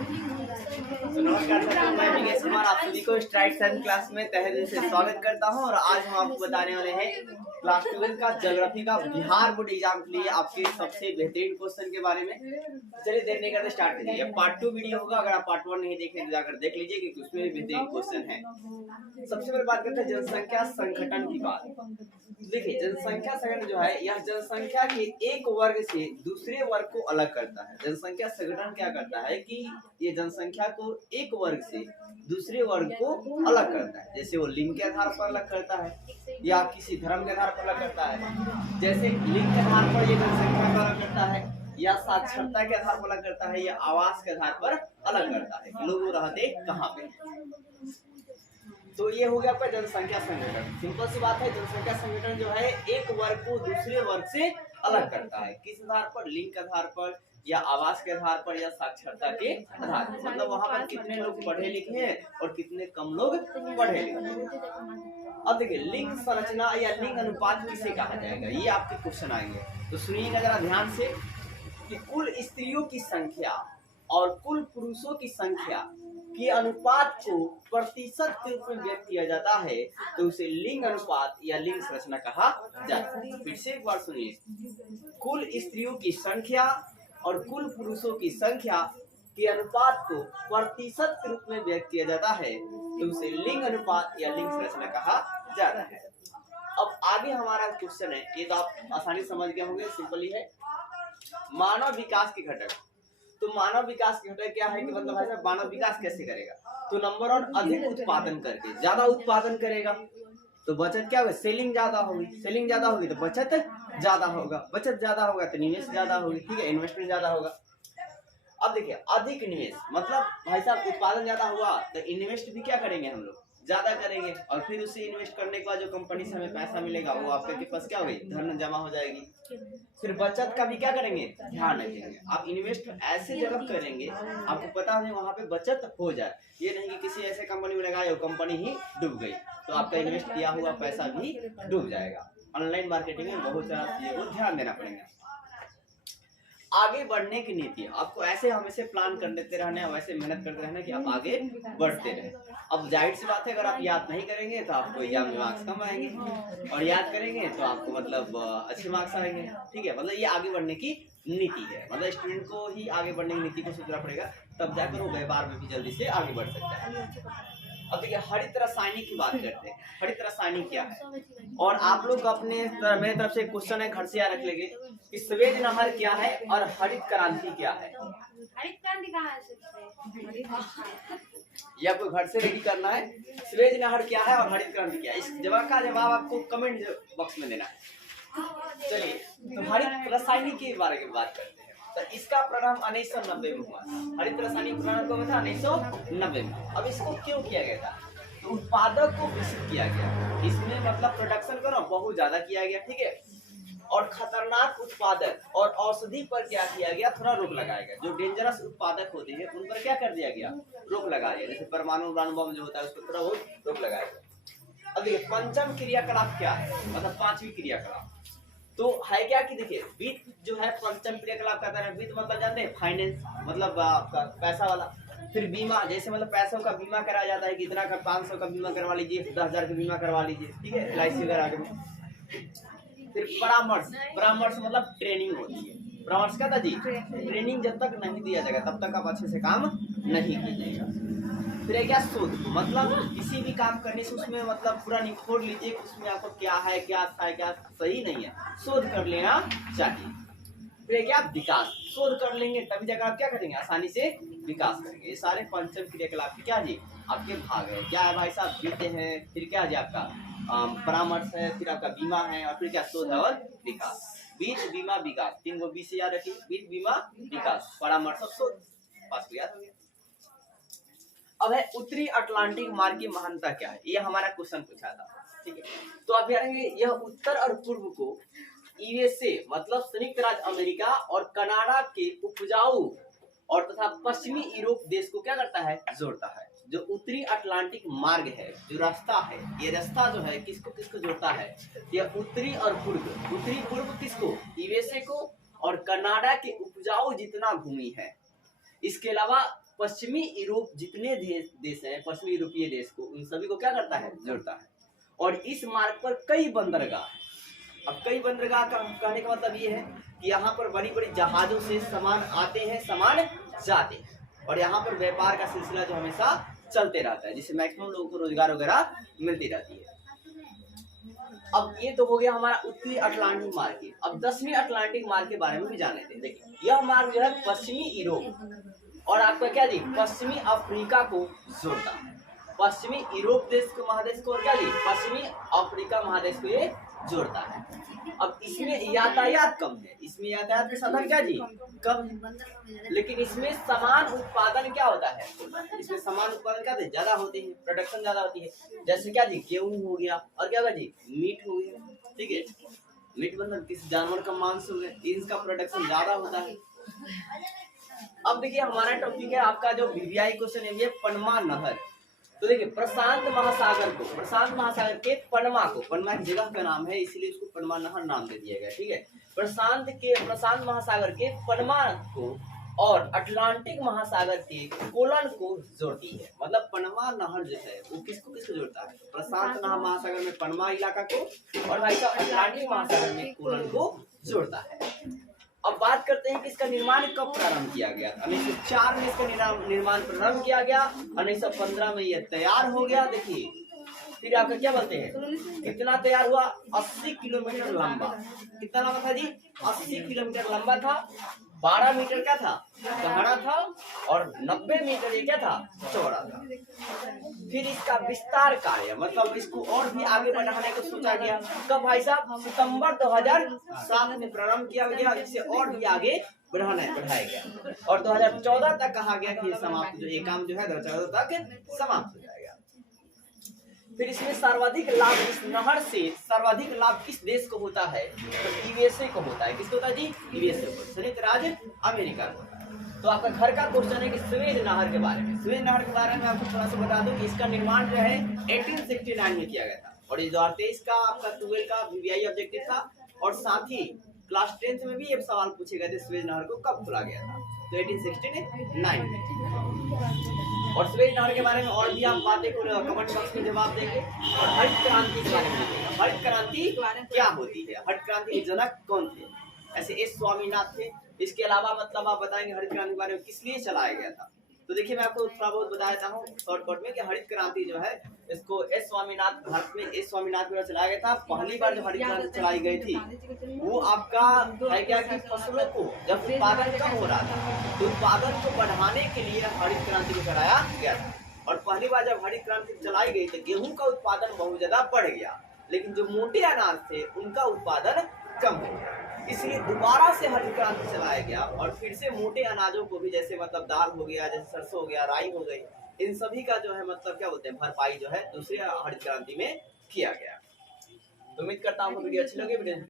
तो नमस्कार दोस्तों, मैं विकेश कुमार आप सभी को स्ट्राइक साइंस क्लास में तहे दिल से स्वागत करता हूं। और आज हम आपको बताने वाले हैं क्लास 12 का ज्योग्राफी का बिहार बोर्ड एग्जाम के लिए आपके सबसे बेहतरीन क्वेश्चन के बारे में। चलिए देर नहीं करते स्टार्ट कीजिए। पार्ट 2 वीडियो होगा, अगर आप पार्ट 1 नहीं देखे तो जाकर देख लीजिए क्योंकि उसमें भी बेहतरीन क्वेश्चन है। सबसे पहले बात करते हैं जनसंख्या संगठन की बात। देखिए, जनसंख्या संगठन जो है यह जनसंख्या के एक वर्ग से दूसरे वर्ग को अलग करता है। जनसंख्या संगठन क्या करता है कि ये जनसंख्या को एक वर्ग से दूसरे वर्ग को अलग करता है। जैसे वो लिंग के आधार पर अलग करता है या किसी धर्म के आधार पर अलग करता है। जैसे लिंग के आधार पर ये जनसंख्या को अलग करता है, या साक्षरता के आधार पर अलग करता है, या आवास के आधार पर अलग करता है, लोग रहते कहाँ पे। तो ये हो गया आपका जनसंख्या संगठन। सिंपल सी बात है, जनसंख्या संगठन जो है एक वर्ग को दूसरे वर्ग से अलग करता है। किस आधार पर? लिंग के आधार पर, या आवास के आधार पर, या साक्षरता के आधार पर। मतलब वहाँ पर कितने लोग पढ़े लिखे हैं और कितने कम लोग पढ़े लिखे हैं। अब देखिए, लिंग संरचना या लिंग अनुपात किसे कहा जाएगा, ये आपके क्वेश्चन आएंगे। तो सुनिएगा जरा ध्यान से कि कुल स्त्रियों की संख्या और कुल पुरुषों की संख्या के अनुपात को प्रतिशत के रूप में व्यक्त किया जाता है तो उसे लिंग अनुपात या लिंग संरचना कहा जाता है। फिर से एक बार सुनिए, कुल स्त्रियों की संख्या और कुल पुरुषों की संख्या के अनुपात को प्रतिशत के रूप में व्यक्त किया जाता है तो उसे लिंग अनुपात या लिंग संरचना कहा जाता है। अब आगे हमारा क्वेश्चन है, ये तो आप आसानी समझ गए होंगे, सिंपल ही है। मानव विकास के घटक। तो मानव विकास के घटक क्या है कि मतलब भाई साहब मानव विकास कैसे करेगा? तो नंबर 1, अधिक उत्पादन करके। ज्यादा उत्पादन करेगा तो बचत क्या होगी? सेलिंग ज्यादा होगी। सेलिंग ज्यादा होगी तो बचत ज्यादा होगा। बचत ज्यादा होगा तो निवेश ज्यादा होगी। ठीक है, इन्वेस्टमेंट ज्यादा होगा। अब देखिए, अधिक निवेश मतलब भाई साहब उत्पादन ज्यादा हुआ तो इन्वेस्ट भी क्या करेंगे हम लोग? ज्यादा करेंगे। और फिर उसे इन्वेस्ट करने के बाद जो कंपनी से हमें पैसा मिलेगा वो आपके पास क्या होगी? धन जमा हो जाएगी। फिर बचत का भी क्या करेंगे? ध्यान रखेंगे। आप इन्वेस्ट ऐसे जगह करेंगे आपको पता नहीं वहाँ पे बचत हो जाए। ये नहीं कि किसी ऐसे कंपनी में लगाए हो कंपनी ही डूब गई तो आपका इन्वेस्ट किया हुआ पैसा भी डूब जाएगा। ऑनलाइन मार्केटिंग में बहुत सारा चीजों को ध्यान देना पड़ेगा। आगे बढ़ने की नीति, आपको ऐसे हमेशा प्लान कर देते रहना है, वैसे मेहनत करते रहना कि आप आगे बढ़ते रहे। अब जाहिर सी बात है, अगर आप याद नहीं करेंगे तो आपको एग्जाम में मार्क्स कम आएंगे, और याद करेंगे तो आपको मतलब अच्छे मार्क्स आएंगे। ठीक है, मतलब ये आगे बढ़ने की नीति है। मतलब स्टूडेंट को ही आगे बढ़ने की नीति को सोचना पड़ेगा, तब जाकर वो व्यापार में भी जल्दी से आगे बढ़ सकता है। अब देखिए, हरित रासायनिक की बात करते हैं। हरित रासायनिक क्या है? और आप लोग अपने मेरे तरफ से क्वेश्चन है, घर से याद रख लेंगे कि सफेद नहर क्या है और हरित क्रांति क्या है। हरित क्रांति कहाँ है? ये आपको घर से रेडी करना है। सफेद नहर क्या है और हरित क्रांति क्या है, इस जवाब का जवाब आपको कमेंट बॉक्स में देना है। चलिए, तो हरित रासायनिक के बारे में बात करते हैं। तो इसका प्रारंभ 1990 में हुआ। हरित रासायनिक प्रारंभ कब था? 1990 में। अब इसको क्यों किया गया था? तो उत्पादक को विकसित किया गया। इसमें मतलब प्रोडक्शन करो बहुत ज्यादा किया गया। ठीक है, और खतरनाक उत्पादक और औषधि पर क्या किया गया? थोड़ा रोक लगाया गया। जो डेंजरस उत्पादक होते हैं उन पर क्या कर दिया गया? रोक लगाया गया। जैसे परमाणु बम जो होता है उस पर थोड़ा बहुत रोक लगाया गया। अब देखिए, पंचम क्रियाकलाप क्या है? मतलब 5वीं क्रियाकलाप तो है क्या कि देखिए, वित्त जो है पंचम क्रियाकलाप कहता है। वित्त मतलब जानते हैं? फाइनेंस, मतलब आपका पैसा वाला। फिर बीमा, जैसे मतलब पैसों का बीमा कराया जाता है कि इतना का 500 का बीमा करवा लीजिए, 10,000 का बीमा करवा लीजिए। ठीक है, LIC वगैरह आगे। फिर परामर्श, परामर्श मतलब ट्रेनिंग होती है। परामर्श क्या था जी? ट्रेनिंग जब तक नहीं दिया जाएगा तब तक आप अच्छे से काम नहीं कीजिएगा। फिर क्या? शोध, मतलब किसी भी काम करने से उसमें मतलब पूरा निखोड़ लीजिए कि उसमें आपको क्या है, क्या अच्छा है, क्या सही नहीं है, शोध कर लेना चाहिए। फिर क्या? विकास, शोध कर लेंगे तभी जाकर आप क्या करेंगे? आसानी से विकास करेंगे। ये सारे पंचम क्रियाकलाप की क्या जी आपके भाग है। क्या है भाई साहब? वित्त है, फिर क्या जी आपका परामर्श है, फिर आपका बीमा है, और फिर क्या? शोध और विकास। वित्त, बीमा, विकास, 3 गो बी से याद रखिए। वित्त, बीमा, विकास, परामर्श और शोध। 5 को याद हो गया। अब है उत्तरी अटलांटिक मार्ग की महानता क्या है? ये हमारा क्वेश्चन पूछा था। ठीक है, तो आप जानेंगे यह उत्तर और पूर्व को USA मतलब संयुक्त राज्य अमेरिका और कनाडा के उपजाऊ और तथा पश्चिमी यूरोप देश को क्या करता है? जोड़ता है। जो उत्तरी अटलांटिक मार्ग है, जो रास्ता है, ये रास्ता जो है किसको किसको जोड़ता है? यह उत्तरी और पूर्व। उत्तरी पूर्व किसको? USA को, और कनाडा के उपजाऊ जितना भूमि है। इसके अलावा पश्चिमी यूरोप जितने देश हैं, पश्चिमी यूरोपीय देश को, उन सभी को क्या करता है, जोड़ता है। और इस मार्ग पर कई बंदरगाह हैं। अब कई बंदरगाह का कहने का मतलब ये है कि यहाँ पर बड़ी बड़ी जहाजों से सामान आते हैं, सामान जाते हैं, और यहाँ पर व्यापार का सिलसिला जो हमेशा चलते रहता है, जिससे मैक्सिमम लोगों को रोजगार वगैरह मिलती रहती है। अब ये तो हो गया हमारा उत्तरी अटलांटिक मार्ग की। अब 10वीं अटलांटिक मार्ग के बारे में भी जान लेते हैं। देखिए यह मार्ग जो है पश्चिमी यूरोप और आपका क्या जी, पश्चिमी अफ्रीका को जोड़ता है। पश्चिमी यूरोप देश को, महादेश को, और क्या जी, पश्चिमी अफ्रीका महादेश को ये जोड़ता है। अब इसमें यातायात कम है, इसमें यातायात के साधन क्या जी, कम है, लेकिन इसमें सामान उत्पादन क्या होता है, इसमें सामान उत्पादन क्या ज्यादा होते हैं, प्रोडक्शन ज्यादा होती है। जैसे क्या जी, गेहूं हो गया, और क्या होगा जी, मीट हो गया, ठीक है, मीट मतलब किसी जानवर का मांस हो गया, इसका प्रोडक्शन ज्यादा होता है। अब देखिए हमारा टॉपिक है आपका जो वीवीआई क्वेश्चन है, ये पनमा नहर। तो देखिए प्रशांत महासागर को, प्रशांत महासागर के पनमा को, पनमा एक जगह का नाम है इसलिए उसको पनमा नहर नाम दे दिया गया, ठीक है। प्रशांत महासागर के पनमा को और अटलांटिक महासागर के कोलन को जोड़ती है। मतलब पनमा नहर जो है वो किसको किसको जोड़ता है, प्रशांत महासागर में पनमा इलाका को, और भाई साहब अटलांटिक महासागर में कोलन को जोड़ता है। अब बात करते हैं कि इसका निर्माण कब प्रारंभ किया गया। 1904 में इसका निर्माण प्रारंभ किया गया, 1915 में यह तैयार हो गया। देखिए फिर आपका क्या बोलते हैं, कितना तैयार हुआ, 80 किलोमीटर लंबा। कितना लंबा था जी, 80 किलोमीटर लंबा था, 12 मीटर क्या था, गहरा था, और 90 मीटर ये क्या था, चौड़ा था। फिर इसका विस्तार कार्य, मतलब इसको और भी आगे बढ़ाने को सोचा गया। कब भाई साहब, सितंबर 2007 में प्रारंभ किया गया, जिसे और भी आगे बढ़ाया गया, और 2014 तक कहा गया कि ये समाप्त, जो ये काम जो है 2014 तक समाप्त हो जाएगा। फिर इसमें सर्वाधिक लाभ, इस नहर से सर्वाधिक लाभ किस देश को होता है, तो यूएसए को होता है। किसको होता है जी, यूएसए को, संयुक्त राज्य अमेरिका को होता है। तो आपका घर का क्वेश्चन है कि स्वेज नहर के बारे में। स्वेज नहर के बारे में आपको थोड़ा सा बता दूं कि इसका निर्माण जो है 1869 में किया गया था, और ये 2023 का आपका 12 का वीवीआई ऑब्जेक्टिव था, और साथ ही क्लास 10th में भी ये सवाल पूछे गए थे, स्वेज नहर को कब खोला गया था, तो 1869 में। और स्वेज नहर के बारे में और भी आप बातें को कमेंट बॉक्स में जवाब देंगे। और हरित क्रांति के बारे में देखेंगे, हरित क्रांति क्या होती है, हरित क्रांति के जनक कौन थे। ऐसे एस स्वामीनाथ थे। इसके अलावा मतलब आप बताएंगे हरित क्रांति के बारे में किस लिए चलाया गया था। तो देखिए मैं आपको थोड़ा बहुत बता देता हूँ शॉर्टकट में कि हरित क्रांति जो है इसको एस स्वामीनाथ, भारत में एस स्वामीनाथ द्वारा चलाया गया था। पहली बार जो हरित क्रांति चलाई गई थी वो आपका है क्या कि फसलों को जब उत्पादन कम हो रहा था तो उत्पादन को बढ़ाने के लिए हरित क्रांति को चलाया गया था। और पहली बार जब हरित क्रांति चलाई गई तो गेहूं का उत्पादन बहुत ज्यादा बढ़ गया, लेकिन जो मोटे अनाज थे उनका उत्पादन कम हो गया। इसलिए दोबारा से हरित क्रांति चलाया गया, और फिर से मोटे अनाजों को भी, जैसे मतलब दाल हो गया, जैसे सरसों हो गया, राई हो गई, इन सभी का जो है मतलब क्या बोलते हैं भरपाई जो है दूसरे हरित क्रांति में किया गया। तो उम्मीद करता हूँ वीडियो अच्छी लगी।